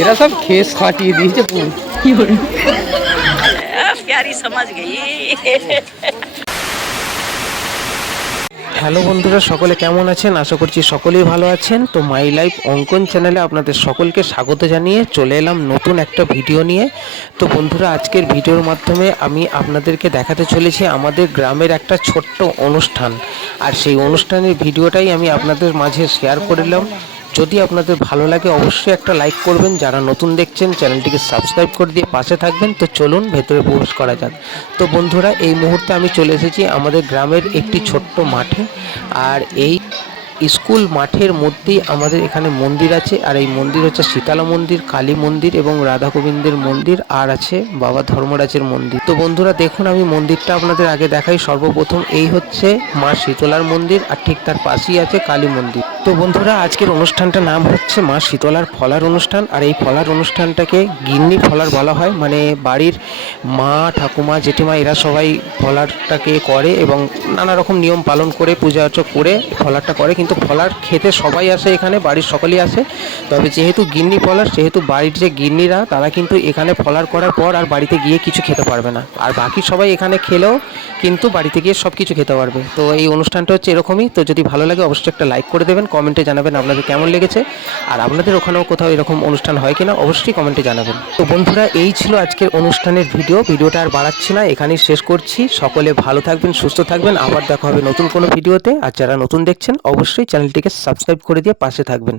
এরা সব খেস খাটিয়ে দিয়েছে পুরো। কি করে প্যারি সমাজ গেই হ্যালো বন্ধুরা সকলে কেমন আছেন? আশা করছি সকলেই ভালো আছেন। তো মাই লাইফ অঙ্কন চ্যানেলে আপনাদের সকলকে স্বাগত জানিয়ে চলে এলাম নতুন একটা ভিডিও নিয়ে। তো বন্ধুরা আজকের ভিডিওর মাধ্যমে আমি আপনাদেরকে দেখাতে চলেছি আমাদের গ্রামের একটা ছোট্ট অনুষ্ঠান। আর সেই অনুষ্ঠানের ভিডিওটাই আমি আপনাদের মাঝে শেয়ার করলাম যদি আপনাদের ভালো লাগে, অবশ্যই একটা লাইক করবেন। যারা নতুন দেখছেন, চ্যানেলটিকে সাবস্ক্রাইব করে দিয়ে পাশে থাকবেন। তো চলুন, ভেতরে প্রবেশ করা যাক। তো বন্ধুরা, এই মুহূর্তে আমি চলে এসেছি আমাদের গ্রামের একটি ছোট্ট মাঠে। আর এই স্কুল মাঠের মধ্যেই আমাদের এখানে মন্দির আছে, আর এই মন্দির হচ্ছে শীতলা মন্দির, কালী মন্দির এবং রাধা গোবিন্দের মন্দির, আর আছে বাবা ধর্মরাজের মন্দির। তো বন্ধুরা, দেখুন আমি মন্দিরটা আপনাদের আগে দেখাই। সর্বপ্রথম এই হচ্ছে মা শীতলার মন্দির, আর ঠিক তার পাশেই আছে কালী মন্দির। তো বন্ধুরা, আজকের অনুষ্ঠানটার নাম হচ্ছে মা শীতলার ফলার অনুষ্ঠান, আর এই ফলার অনুষ্ঠানটাকে গিন্নি ফলার বলা হয়। মানে বাড়ির মা, ঠাকুমা, জেঠিমা, এরা সবাই ফলারটাকে করে এবং নানা রকম নিয়ম পালন করে, পূজা অর্চনা করে ফলারটা করে। কিন্তু ফলার খেতে সবাই আসে এখানে, বাড়ির সকলেই আসে। তবে যেহেতু গিন্নি ফলার, সেহেতু বাড়ির যে গিন্নিরা, তারা কিন্তু এখানে ফলার করার পর আর বাড়িতে গিয়ে কিছু খেতে পারবে না। আর বাকি সবাই এখানে খেলেও কিন্তু বাড়িতে গিয়ে সব কিছু খেতে পারবে। তো এই অনুষ্ঠানটা হচ্ছে এরকমই। তো যদি ভালো লাগে, অবশ্যই একটা লাইক করে দেবেন, কমেন্টে জানাবেন আপনাদের কেমন লেগেছে। আর আপনাদের ওখানেও কোথাও এরকম অনুষ্ঠান হয় কিনা, অবশ্যই কমেন্টে জানাবেন। তো বন্ধুরা, এই ছিল আজকের অনুষ্ঠানের ভিডিও। ভিডিওটা আর বাড়াচ্ছি না, এখানেই শেষ করছি। সকলে ভালো থাকবেন, সুস্থ থাকবেন। আবার দেখা হবে নতুন কোনো ভিডিওতে। আর যারা নতুন দেখছেন অবশ্যই চ্যানেলটিকে সাবস্ক্রাইব করে দিয়ে পাশে থাকবেন।